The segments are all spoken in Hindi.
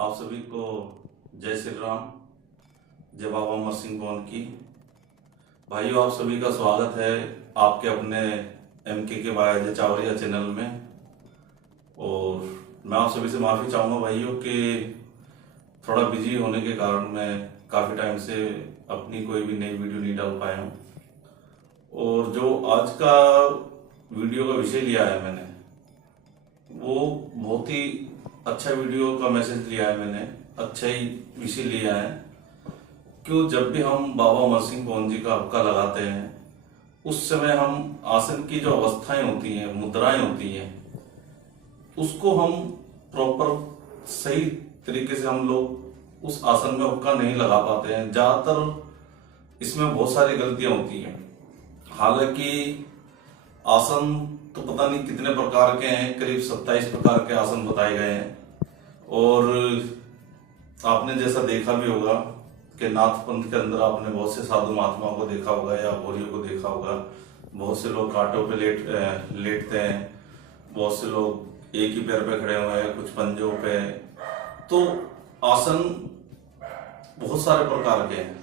आप सभी को जय श्री राम, जय बाबा अमर सिंह गोन की। भाइयों, आप सभी का स्वागत है आपके अपने MK बाय चावरिया चैनल में। और मैं आप सभी से माफ़ी चाहूँगा भाइयों कि थोड़ा बिजी होने के कारण मैं काफ़ी टाइम से अपनी कोई भी नई वीडियो नहीं डाल पाया हूँ। और जो आज का वीडियो का विषय लिया है मैंने, वो बहुत ही अच्छा वीडियो का मैसेज लिया है मैंने, अच्छा ही विषय लिया है। क्यों जब भी हम बाबा अमर सिंह गोन जी का हक्का लगाते हैं, उस समय हम आसन की जो अवस्थाएं होती हैं, मुद्राएं होती हैं, उसको हम प्रॉपर सही तरीके से हम लोग उस आसन में हुक्का नहीं लगा पाते हैं। ज्यादातर इसमें बहुत सारी गलतियां होती हैं। हालांकि आसन तो पता नहीं कितने प्रकार के हैं, करीब 27 प्रकार के आसन बताए गए हैं। और आपने जैसा देखा भी होगा कि नाथ पंथ के अंदर आपने बहुत से साधु महात्माओं को देखा होगा या भोरियों को देखा होगा। बहुत से लोग कांटों पे लेटते हैं, बहुत से लोग एक ही पैर पे खड़े हुए हैं, कुछ पंजों पे। तो आसन बहुत सारे प्रकार के हैं,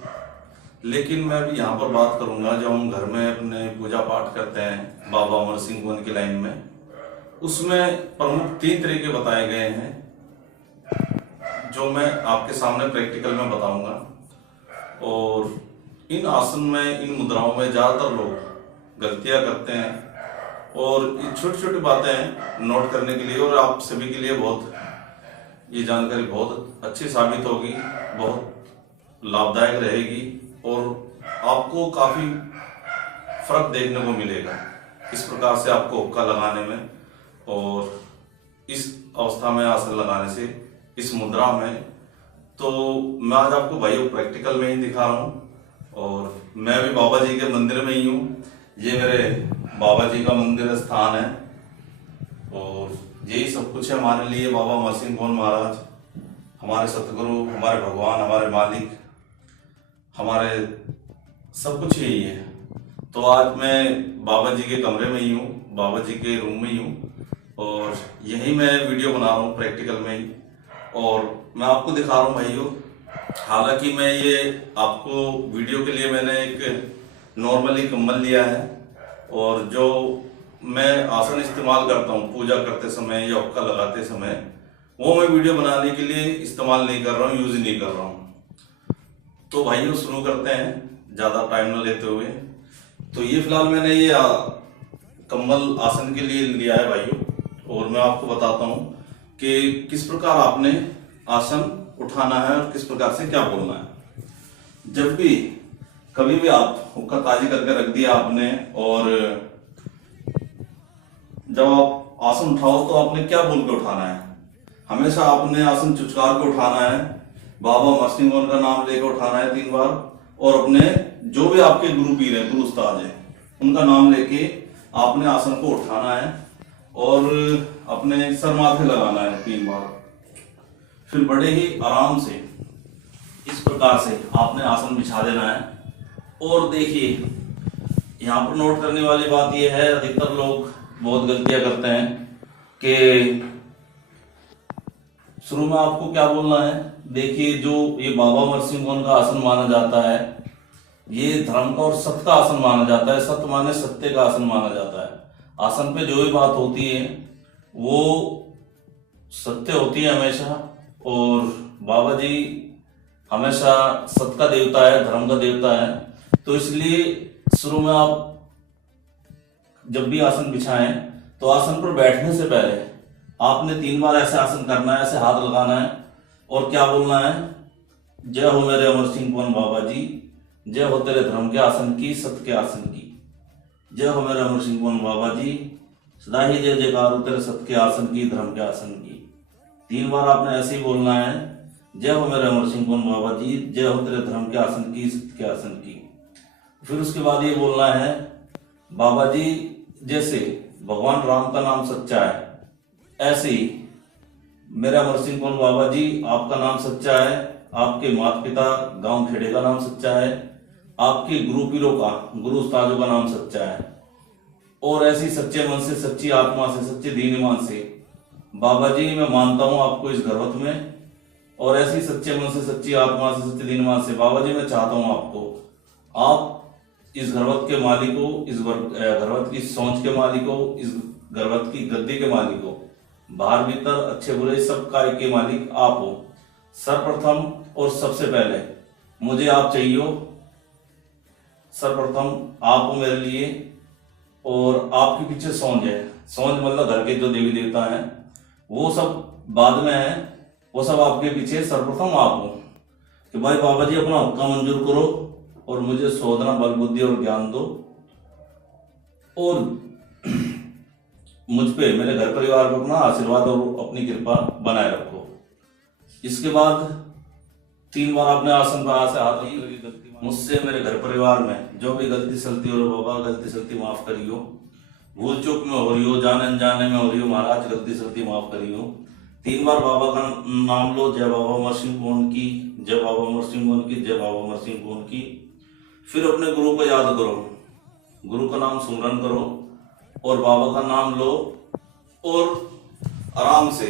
लेकिन मैं भी यहाँ पर बात करूंगा जो हम घर में अपने पूजा पाठ करते हैं बाबा अमर सिंह गोन की लाइन में, उसमें प्रमुख 3 तरीके बताए गए हैं जो मैं आपके सामने प्रैक्टिकल में बताऊंगा। और इन आसन में, इन मुद्राओं में ज्यादातर लोग गलतियां करते हैं और ये छोटी छोटी बातें नोट करने के लिए और आप सभी के लिए बहुत ये जानकारी बहुत अच्छी साबित होगी, बहुत लाभदायक रहेगी और आपको काफी फर्क देखने को मिलेगा इस प्रकार से आपको हुक्का लगाने में और इस अवस्था में आसन लगाने से, इस मुद्रा में। तो मैं आज आपको भाइयों प्रैक्टिकल में ही दिखा रहा हूँ और मैं भी बाबा जी के मंदिर में ही हूँ। ये मेरे बाबा जी का मंदिर स्थान है और यही सब कुछ है हमारे लिए। बाबा अमर सिंह गोन महाराज हमारे सतगुरु, हमारे भगवान, हमारे मालिक, हमारे सब कुछ यही है। तो आज मैं बाबा जी के कमरे में ही हूँ, बाबा जी के रूम में ही हूँ और यही मैं वीडियो बना रहा हूँ प्रैक्टिकल में ही। और मैं आपको दिखा रहा हूँ भाइयों। हालांकि मैं ये आपको वीडियो के लिए मैंने एक नॉर्मली कंबल लिया है और जो मैं आसन इस्तेमाल करता हूँ पूजा करते समय या हुक्का लगाते समय, वो मैं वीडियो बनाने के लिए इस्तेमाल नहीं कर रहा हूँ, यूज नहीं कर रहा हूँ। तो भाइयों शुरू करते हैं ज्यादा टाइम न लेते हुए। तो ये फिलहाल मैंने ये कंबल आसन के लिए लिया है भाइयों और मैं आपको बताता हूँ कि किस प्रकार आपने आसन उठाना है और किस प्रकार से क्या बोलना है। जब भी कभी भी आप हुक्का ताजी करके रख दिया आपने और जब आप आसन उठाओ तो आपने क्या बोल के उठाना है। हमेशा आपने आसन चुचकार के उठाना है, बाबा अमर सिंह गोन का नाम लेकर उठाना है 3 बार और अपने जो भी आपके गुरु पीर है, गुरु उस्ताद है, उनका नाम लेके आपने आसन को उठाना है और अपने सर माथे लगाना है 3 बार। फिर बड़े ही आराम से इस प्रकार से आपने आसन बिछा देना है। और देखिए यहाँ पर नोट करने वाली बात यह है, अधिकतर लोग बहुत गलतियां करते हैं कि शुरू में आपको क्या बोलना है। देखिए जो ये बाबा अमर सिंह गोन का आसन माना जाता है, ये धर्म का और सत्य का आसन माना जाता है। सत्य माने सत्य का आसन माना जाता है। आसन पे जो भी बात होती है वो सत्य होती है हमेशा। और बाबा जी हमेशा सत्य का देवता है, धर्म का देवता है। तो इसलिए शुरू में आप जब भी आसन बिछाएं तो आसन पर बैठने से पहले आपने 3 बार ऐसे आसन करना है, ऐसे हाथ लगाना है और क्या बोलना है, जय हो मेरे अमर सिंह गोन बाबा जी, जय हो तेरे धर्म के आसन की, सत्य के आसन की, जय हो मेरे अमर सिंह गोन बाबा जी, सदा ही जय जयकार हो तेरे सत्य के आसन की, धर्म के आसन की। 3 बार आपने ऐसे ही बोलना है, जय हो मेरे अमर सिंह गोन बाबा जी, जय हो तेरे धर्म के आसन की, सत्य के आसन की। फिर उसके बाद ये बोलना है, बाबा जी जैसे भगवान राम का नाम सच्चा है, ऐसे ही मेरे अमर सिंह गोन बाबा जी आपका नाम सच्चा है, आपके माता पिता गांव खेड़े का नाम सच्चा है, आपके गुरु पीरों का, गुरु उस्तादों का नाम सच्चा है। और ऐसी सच्चे मन से, सच्ची आत्मा से, सच्चे दीन ईमान से बाबा जी मैं मानता हूं आपको इस गर्भत में और ऐसी सच्चे मन से, सच्ची आत्मा से, सच्चे दिन मान से बाबा जी मैं चाहता हूँ आपको, आप इस घरवत के मालिक हो, इस घरवत की सोच के मालिक हो, इस घरवत की गद्दी के मालिक हो, बाहर भीतर अच्छे बुरे सब कार्य के मालिक आप हो। सर्वप्रथम और सबसे पहले मुझे आप चाहिए हो, सर्वप्रथम आप हो मेरे लिए, और आपके पीछे सोच है। सोच मतलब घर के जो देवी देवता हैं वो सब बाद में है, वो सब आपके पीछे, सर्वप्रथम आप हो कि भाई बाबा जी अपना हुक्का मंजूर करो और मुझे शोधना बल बुद्धि और ज्ञान दो, और मुझ पे, मेरे घर परिवार पर अपना आशीर्वाद और अपनी कृपा बनाए रखो। इसके बाद 3 बार आपने आसन पर से हाथ रखी, मुझसे मेरे घर परिवार में जो भी गलती सलती हो, बाबा गलती सलती माफ करियो, भूल चूक में हो रही हो, जाने अनजाने में हो रही हो, महाराज गलती सलती माफ करियो। 3 बार बाबा का नाम लो, जय बाबा अमर सिंह गोंड की, जय बाबा अमर सिंह गोंड की, जय बाबा अमर सिंह गोंड की। फिर अपने गुरु को याद करो, गुरु का नाम सुमरन करो और बाबा का नाम लो, और आराम से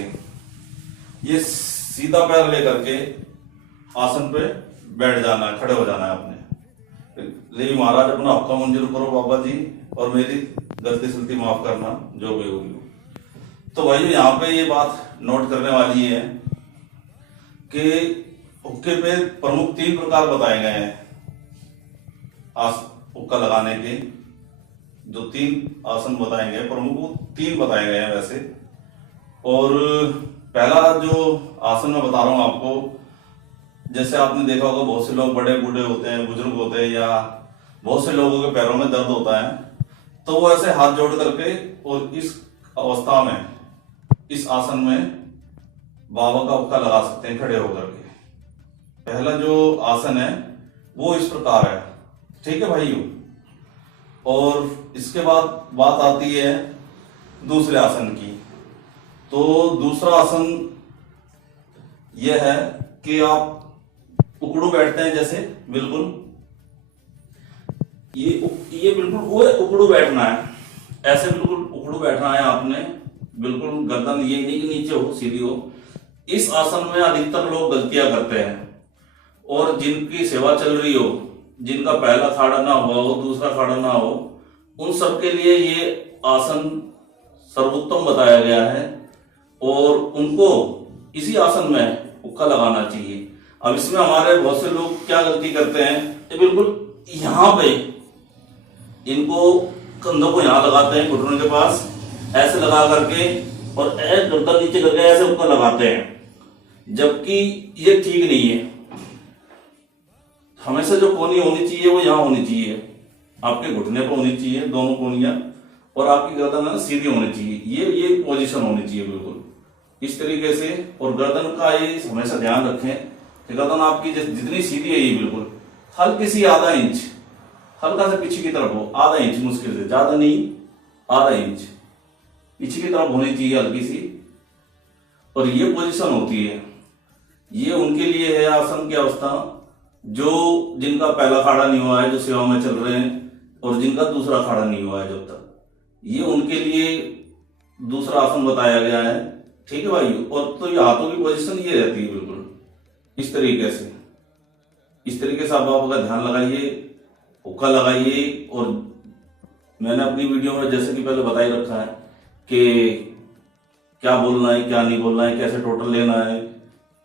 ये सीधा पैर लेकर के आसन पे बैठ जाना है, खड़े हो जाना है अपने। लेकिन महाराज अपना हुक्का मंजूर करो बाबा जी, और मेरी गलती सलती माफ करना जो भी होगी। तो भाई यहाँ पे ये बात नोट करने वाली है कि हुक्के पे प्रमुख 3 प्रकार बताए गए हैं हुक्का लगाने के। जो 3 आसन बताए गए प्रमुख, 3 बताए गए हैं वैसे। और पहला जो आसन मैं बता रहा हूं आपको, जैसे आपने देखा होगा बहुत से लोग बड़े बूढ़े होते हैं, बुजुर्ग होते हैं, या बहुत से लोगों के पैरों में दर्द होता है, तो वो ऐसे हाथ जोड़ करके और इस अवस्था में, इस आसन में बाबा का हुक्का लगा सकते हैं खड़े होकर के। पहला जो आसन है वो इस प्रकार है, ठीक है भाइयों। और इसके बाद बात आती है दूसरे आसन की। तो दूसरा आसन यह है कि आप उकड़ू बैठते हैं, जैसे बिल्कुल ये बिल्कुल वो उकड़ू बैठना है, ऐसे बिल्कुल उकड़ू बैठना है आपने, बिल्कुल गर्दन ये नहीं कि नीचे हो, सीधी हो। इस आसन में अधिकतर लोग गलतियां करते हैं, और जिनकी सेवा चल रही हो, जिनका पहला खाड़ा ना हुआ हो, दूसरा खाड़ा ना हो, उन सबके लिए ये आसन सर्वोत्तम बताया गया है, और उनको इसी आसन में हुक्का लगाना चाहिए। अब इसमें हमारे बहुत से लोग क्या गलती करते हैं, ये बिल्कुल यहां पे इनको कंधों को यहां लगाते हैं, घुटनों के पास ऐसे लगा करके, और गर्दन नीचे करके ऐसे हुक्का लगाते हैं, जबकि ये ठीक नहीं है। हमेशा जो कोनी होनी चाहिए वो यहां होनी चाहिए, आपके घुटने पर होनी चाहिए दोनों कोनियां, और आपकी गर्दन है सीधी होनी चाहिए, ये पोजीशन होनी चाहिए बिल्कुल इस तरीके से। और गर्दन का ये हमेशा ध्यान रखें कि गर्दन आपकी जितनी सीधी है, ये बिल्कुल हल्की सी आधा इंच, हल्का से पीछे की तरफ हो, आधा इंच मुश्किल से, ज्यादा नहीं, आधा इंच पीछे की तरफ होनी चाहिए हल्की सी, और ये पोजीशन होती है। ये उनके लिए है आसन की अवस्था जो जिनका पहला खाड़ा नहीं हुआ है, जो सेवा में चल रहे हैं, और जिनका दूसरा खाड़ा नहीं हुआ है जब तक, ये उनके लिए दूसरा आसन बताया गया है, ठीक है भाई। और तो ये हाथों की पोजीशन ये रहती है बिल्कुल इस तरीके से, इस तरीके से आप बाबा का ध्यान लगाइए, हुक्का लगाइए। और मैंने अपनी वीडियो में जैसे कि पहले बता ही रखा है कि क्या बोलना है, क्या नहीं बोलना है, कैसे टोटल लेना है,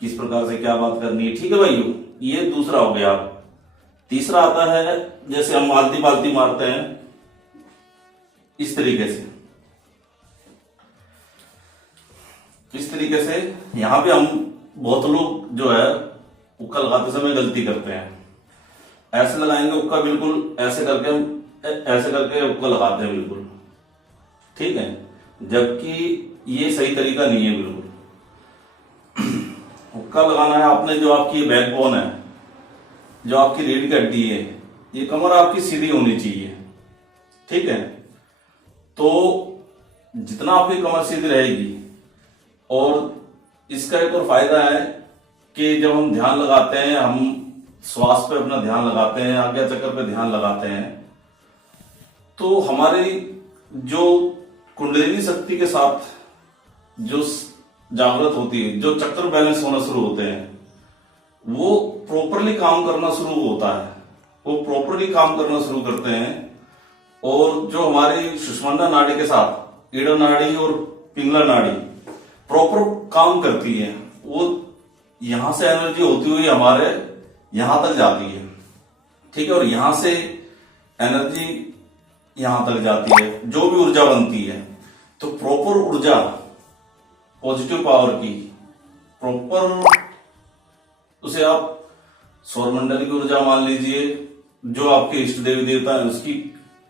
किस प्रकार से क्या बात करनी है, ठीक है भाइयों। ये दूसरा हो गया। तीसरा आता है, जैसे हम आलती पालती मारते हैं इस तरीके से, इस तरीके से। यहां पे हम बहुत लोग जो है हुक्का लगाते समय गलती करते हैं, ऐसे लगाएंगे हुक्का, बिल्कुल ऐसे करके हम ऐसे करके हुक्का लगाते हैं बिल्कुल, ठीक है, जबकि ये सही तरीका नहीं है बिल्कुल। हुक्का लगाना है आपने, जो आपकी बैकबोन है, जो आपकी रीढ़ की हड्डी है, ये कमर आपकी सीधी होनी चाहिए, ठीक है। तो जितना आपकी कमर सीधी रहेगी, और इसका एक और फायदा है कि जब हम ध्यान लगाते हैं, हम श्वास पे अपना ध्यान लगाते हैं, आज्ञा चक्र पे ध्यान लगाते हैं, तो हमारी जो कुंडलिनी शक्ति के साथ जो जागृत होती है, जो चक्कर बैलेंस होना शुरू होते हैं, वो प्रॉपरली काम करना शुरू होता है, वो प्रॉपरली काम करना शुरू करते हैं। और जो हमारी सुषुम्ना नाड़ी के साथ ईड़ा नाड़ी और पिंगला नाड़ी प्रॉपर काम करती है, वो यहां से एनर्जी होती हुई हमारे यहां तक जाती है, ठीक है। और यहां से एनर्जी यहां तक जाती है, जो भी ऊर्जा बनती है। तो प्रॉपर ऊर्जा पॉजिटिव पावर की प्रॉपर, उसे आप सौरमंडल की ऊर्जा मान लीजिए, जो आपके इष्ट देवी देवता है उसकी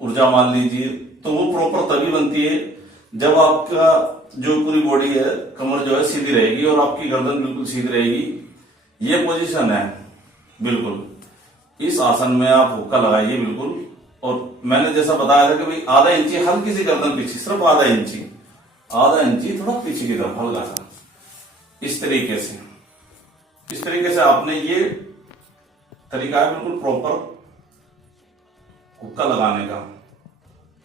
ऊर्जा मान लीजिए, तो वो प्रॉपर तभी बनती है जब आपका जो पूरी बॉडी है, कमर जो है सीधी रहेगी और आपकी गर्दन बिल्कुल सीधी रहेगी। ये पोजीशन है बिल्कुल। इस आसन में आप हुक्का लगाइए बिल्कुल। और मैंने जैसा बताया था कि भाई आधा इंची हल्की सी गर्दन पीछे, सिर्फ आधा इंची थोड़ा पीछे की तरफ हल्का सा, इस तरीके से आपने ये तरीका है बिल्कुल प्रॉपर हुक्का लगाने का।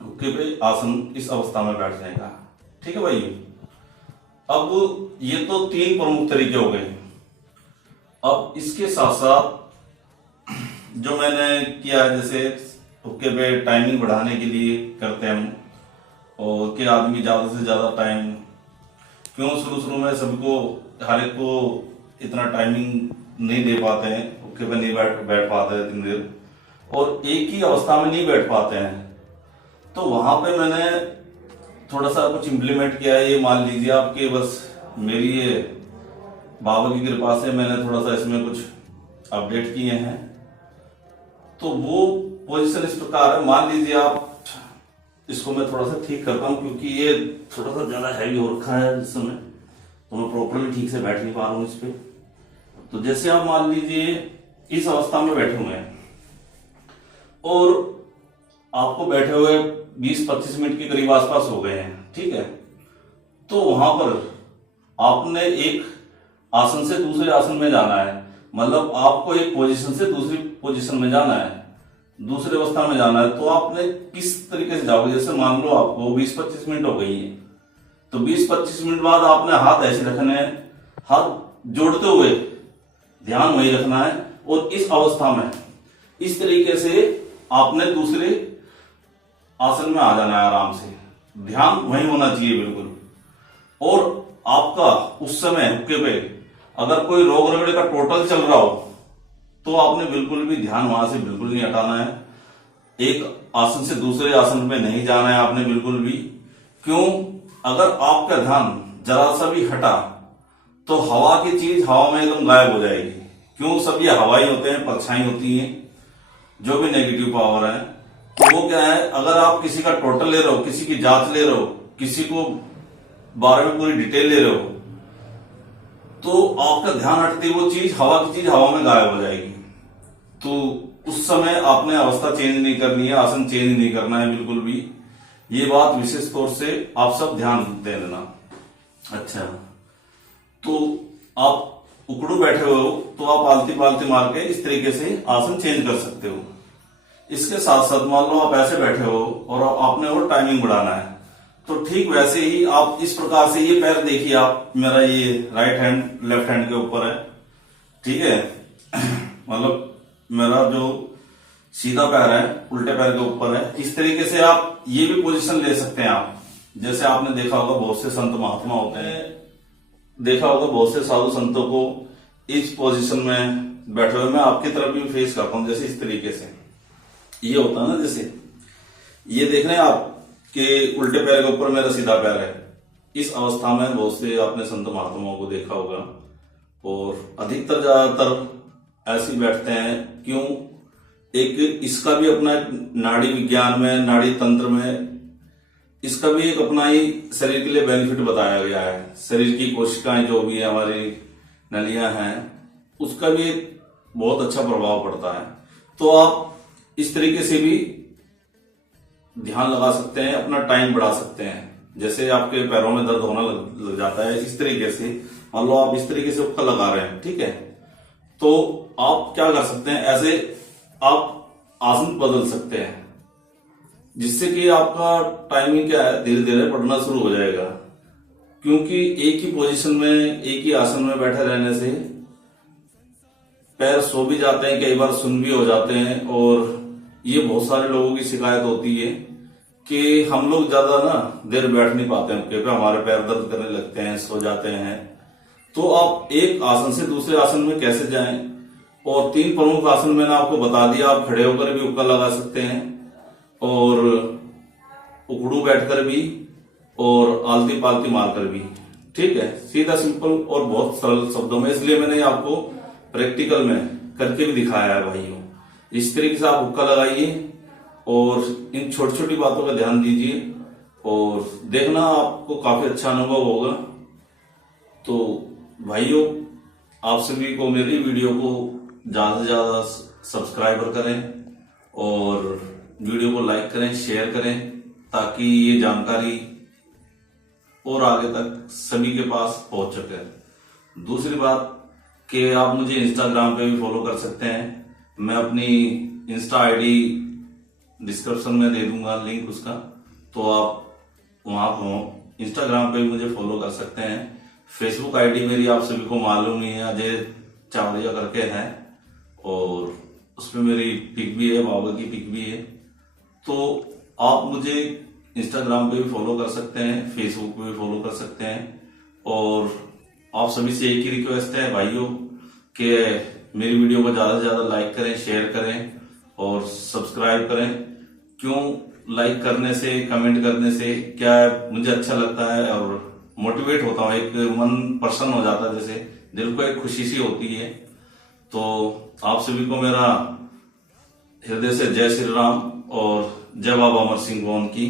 हुक्के पे आसन इस अवस्था में बैठ जाएगा, ठीक है भाई। अब ये तो 3 प्रमुख तरीके हो गए। अब इसके साथ साथ जो मैंने किया है, जैसे हुक्के पे टाइमिंग बढ़ाने के लिए करते हैं हम, और कि आदमी ज्यादा से ज्यादा टाइम, क्यों शुरू में सबको हर एक को इतना टाइमिंग नहीं दे पाते हैं, हुक्के पे नहीं बैठ पाते हैं इतनी देर, और एक ही अवस्था में नहीं बैठ पाते हैं। तो वहां पे मैंने थोड़ा सा कुछ इम्प्लीमेंट किया है। ये मान लीजिए आपके बस मेरी ये बाबा की कृपा से मैंने थोड़ा सा इसमें कुछ अपडेट किए हैं। तो वो पोजीशन इस प्रकार है, मान लीजिए आप, इसको मैं थोड़ा सा ठीक करता हूँ क्योंकि ये थोड़ा सा ज्यादा हैवी हो रखा है इस समय, तो मैं प्रॉपरली ठीक से बैठ नहीं पा रहा हूँ इस पे। तो जैसे आप मान लीजिए इस अवस्था में बैठे हुए हैं और आपको बैठे हुए 20-25 मिनट के करीब आसपास हो गए हैं, ठीक है। तो वहां पर आपने एक आसन से दूसरे आसन में जाना है, मतलब आपको एक पोजीशन से दूसरी पोजीशन में जाना है, दूसरी अवस्था में जाना है। तो आपने किस तरीके से जाओगे, जैसे मान लो आपको 20-25 मिनट हो गई है, तो 20-25 मिनट बाद आपने हाथ ऐसे रखने हैं, हाथ जोड़ते हुए ध्यान वही रखना है, और इस अवस्था में इस तरीके से आपने दूसरे आसन में आ जाना है आराम से, ध्यान वही होना चाहिए बिल्कुल। और आपका उस समय हुक्के पे अगर कोई रोग रगड़े का टोटल चल रहा हो तो आपने बिल्कुल भी ध्यान वहां से बिल्कुल नहीं हटाना है, एक आसन से दूसरे आसन पे नहीं जाना है आपने बिल्कुल भी। क्यों? अगर आपका ध्यान जरा सा भी हटा तो हवा की चीज हवा में एकदम गायब हो जाएगी। क्यों? सब ये हवाई होते हैं, परछाई होती हैं, जो भी नेगेटिव पावर है। तो वो क्या है, अगर आप किसी का टोटल ले रहे हो, किसी की जांच ले रहे हो, किसी को बारे में पूरी डिटेल ले रहे हो, तो आपका ध्यान हटती वो चीज, हवा की चीज हवा में गायब हो जाएगी। तो उस समय आपने अवस्था चेंज नहीं करनी है, आसन चेंज नहीं करना है बिल्कुल भी। ये बात विशेष तौर से आप सब ध्यान दे देना। अच्छा, तो आप उकड़ू बैठे हुए हो तो आप आलती पालती मार के इस तरीके से आसन चेंज कर सकते हो। इसके साथ साथ मान लो आप ऐसे बैठे हो और आपने और टाइमिंग बढ़ाना है, तो ठीक वैसे ही आप इस प्रकार से, ये पैर देखिए आप, मेरा ये राइट हैंड लेफ्ट हैंड के ऊपर है, ठीक है। मतलब मेरा जो सीधा पैर है उल्टे पैर के ऊपर है। इस तरीके से आप ये भी पोजीशन ले सकते हैं आप। जैसे आपने देखा होगा बहुत से संत महात्मा होते हैं, देखा होगा बहुत से साधु संतों को इस पोजीशन में बैठे हुए। मैं आपकी तरफ भी फेस करता हूं, जैसे इस तरीके से ये होता है ना, जैसे ये देख रहे हैं आप कि उल्टे पैर के ऊपर मेरा सीधा पैर है। इस अवस्था में बहुत से आपने संत महात्माओं को देखा होगा, और अधिकतर ज्यादातर ऐसे बैठते हैं। क्यों? एक इसका भी अपना नाड़ी विज्ञान में, नाड़ी तंत्र में, इसका भी एक अपना ही शरीर के लिए बेनिफिट बताया गया है। शरीर की कोशिकाएं जो भी है, हमारी नलियां हैं, उसका भी एक बहुत अच्छा प्रभाव पड़ता है। तो आप इस तरीके से भी ध्यान लगा सकते हैं, अपना टाइम बढ़ा सकते हैं। जैसे आपके पैरों में दर्द होना लग जाता है, इस तरीके से मान लो आप इस तरीके से उपकर लगा रहे हैं, ठीक है। तो आप क्या कर सकते हैं, ऐसे आप आसन बदल सकते हैं, जिससे कि आपका टाइमिंग क्या है, धीरे धीरे बढ़ना शुरू हो जाएगा। क्योंकि एक ही पोजीशन में, एक ही आसन में बैठे रहने से पैर सो भी जाते हैं, कई बार सुन भी हो जाते हैं। और ये बहुत सारे लोगों की शिकायत होती है कि हम लोग ज्यादा ना देर बैठ नहीं पाते हैं, क्योंकि हमारे पैर दर्द करने लगते हैं, सो जाते हैं। तो आप एक आसन से दूसरे आसन में कैसे जाएं, और 3 प्रमुख आसन मैंने आपको बता दिया। आप खड़े होकर भी उक्का लगा सकते हैं, और उखड़ू बैठकर भी, और आलती पालती मारकर भी। ठीक है, सीधा सिंपल और बहुत सरल शब्दों में, इसलिए मैंने आपको प्रैक्टिकल में करके भी दिखाया है भाइयों। इस तरीके से आप उक्का लगाइए और इन छोटी छोटी बातों का ध्यान दीजिए, और देखना आपको काफी अच्छा अनुभव होगा। तो भाइयों, आप सभी को मेरी वीडियो को ज्यादा से ज्यादा सब्सक्राइबर करें, और वीडियो को लाइक करें, शेयर करें, ताकि ये जानकारी और आगे तक सभी के पास पहुंच सके। दूसरी बात कि आप मुझे इंस्टाग्राम पे भी फॉलो कर सकते हैं। मैं अपनी इंस्टा आईडी डिस्क्रिप्शन में दे दूंगा लिंक उसका, तो आप वहां इंस्टाग्राम पे भी मुझे फॉलो कर सकते हैं। फेसबुक आईडी मेरी आप सभी को मालूम ही है, अजय चावड़िया करके है, और उसमें मेरी पिक भी है, बाबा की पिक भी है। तो आप मुझे इंस्टाग्राम पे भी फॉलो कर सकते हैं, फेसबुक पे भी फॉलो कर सकते हैं। और आप सभी से एक ही रिक्वेस्ट है भाइयों कि मेरी वीडियो को ज्यादा से ज्यादा लाइक करें, शेयर करें और सब्सक्राइब करें। क्यों लाइक करने से, कमेंट करने से क्या है, मुझे अच्छा लगता है और मोटिवेट होता हूँ, एक मन प्रसन्न हो जाता है, जैसे दिल को एक खुशी सी होती है। तो आप सभी को मेरा हृदय से जय श्री राम और जय बाबा अमर सिंह गोन की।